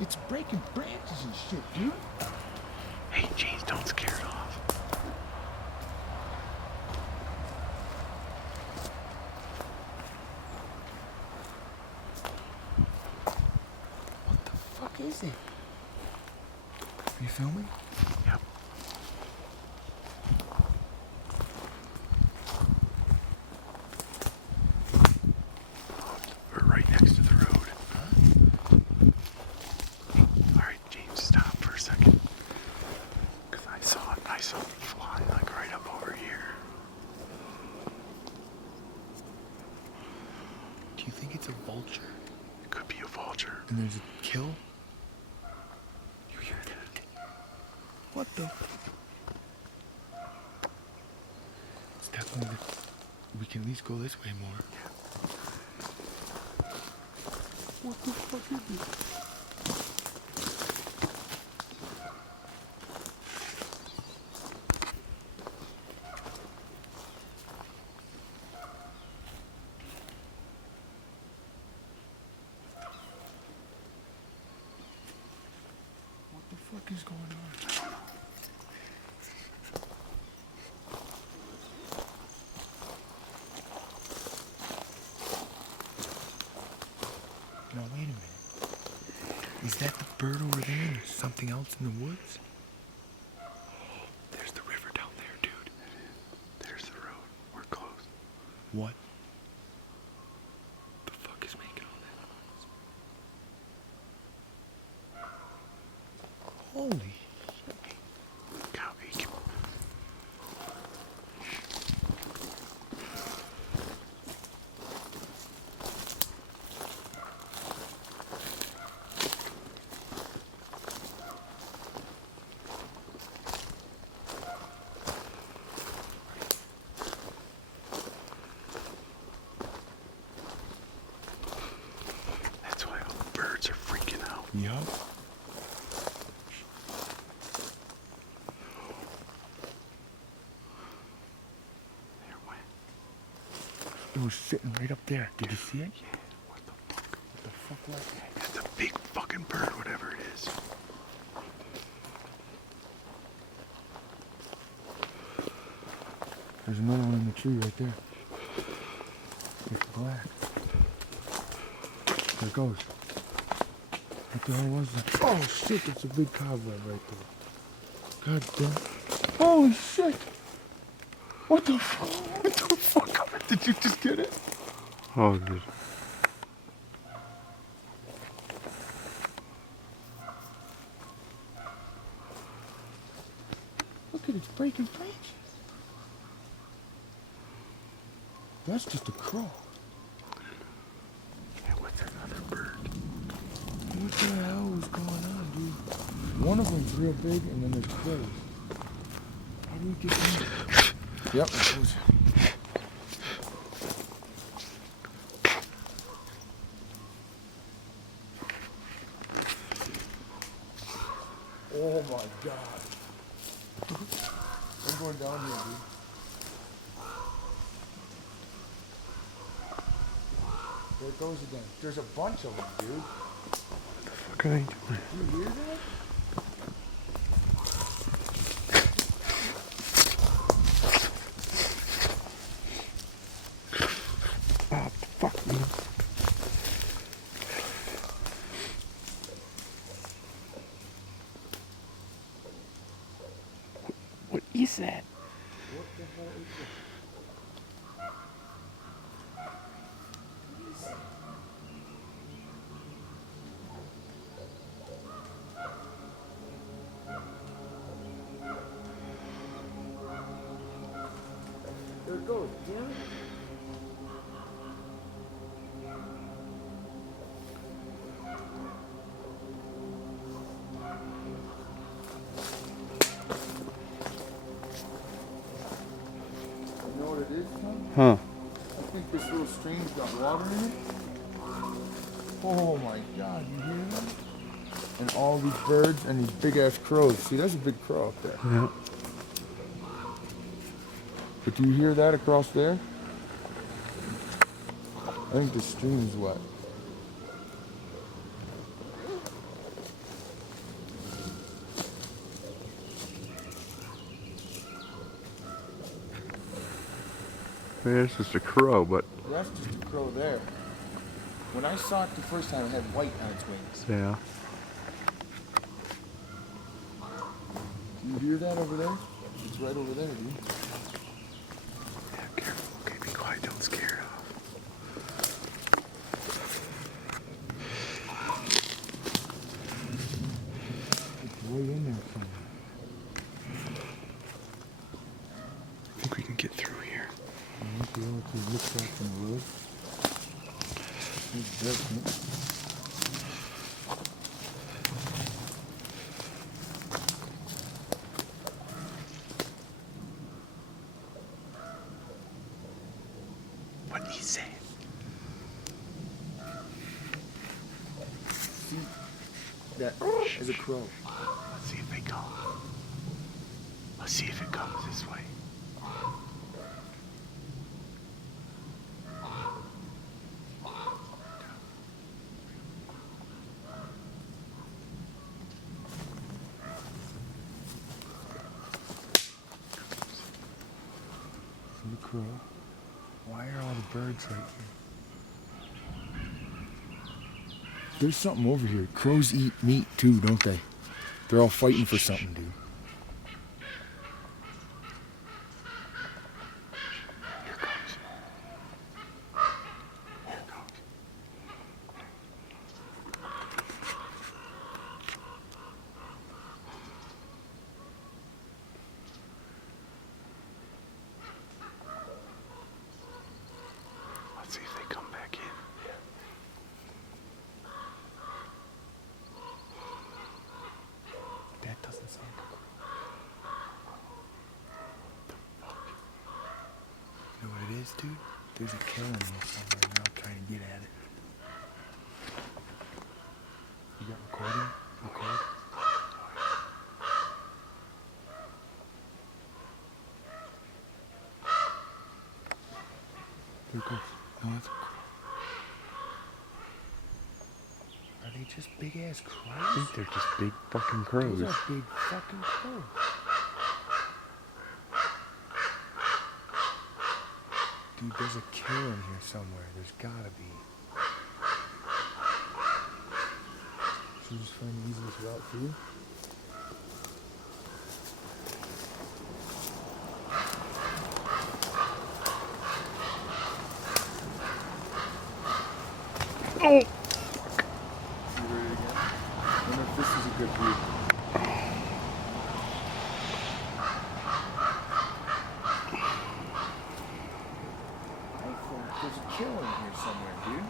It's breaking branches and shit, dude. Hey, jeez, don't scare it off. What the fuck is it? Are you filming? Yep. We're right next to the road. Alright, James, stop for a second. Because I saw it fly like right up over here. Do you think it's a vulture? It could be a vulture. And there's a kill? You hear that? What the? It's definitely we can at least go this way more. Yeah. What the fuck is this? What the fuck is going on? Now wait a minute. Is that the bird over there and there's something else in the woods? There's the river down there, dude. There's the road. We're close. What the fuck is making all that noise? Holy shit. That's why all the birds are freaking out. Yup. There it went. It was sitting right up there. Did you see it? Yeah. What the fuck? What the fuck was that? It's a big fucking bird, whatever it is. There's another one in the tree right there. It's black. There it goes. What the hell was that? Oh shit, that's a big cobweb right there. God damn. Holy shit! What the fuck? What the fuck? Did you just get it? Oh, dude. Look at it, it's breaking branches. That's just a crow. Yeah, what's another bird? What the hell is going on, dude? One of them's real big, and then there's crows. How do we get in there? Yep, it goes. Oh my god. I'm going down here, dude. There it goes again. There's a bunch of them, dude. What the fuck are they doing? You hear that? Oh, fuck me. What is that? What the hell is that? There it goes, damn it. You know what it is, son? Huh. I think this little stream's got water in it. Oh my god, you hear that? And all these birds and these big ass crows. See, there's a big crow up there. Yeah. But do you hear that across there? I think the stream is wet. Man, it's just a crow, but That's just a crow there. When I saw it the first time, it had white on its wings. yeah. Do you hear that over there? It's right over there, dude. Yeah, careful. Okay, be quiet. Don't scare it off. It's right in there somewhere. I think we can get through here. I want to be able to look back from the road. It's judgment. What did he say? See, that is a crow. Let's see if they come. Let's see if it comes this way. See the crow. Why are all the birds right here? There's something over here. Crows eat meat too, don't they? They're all fighting for something, dude. Here comes. Here comes. Let's see if they come back in. That doesn't sound good. You know what it is, dude? There's a kill in here somewhere, and I'm trying to get at it. You got recording? Record? Here it goes. No, that's a crow. Are they just big ass crows? I think they're just big fucking crows. Those are big fucking crows. Dude, there's a kill in here somewhere. There's gotta be. Should we just find the easiest route for you? Oh! You ready again? I wonder if this is a good view. I think there's a kill in here somewhere, dude.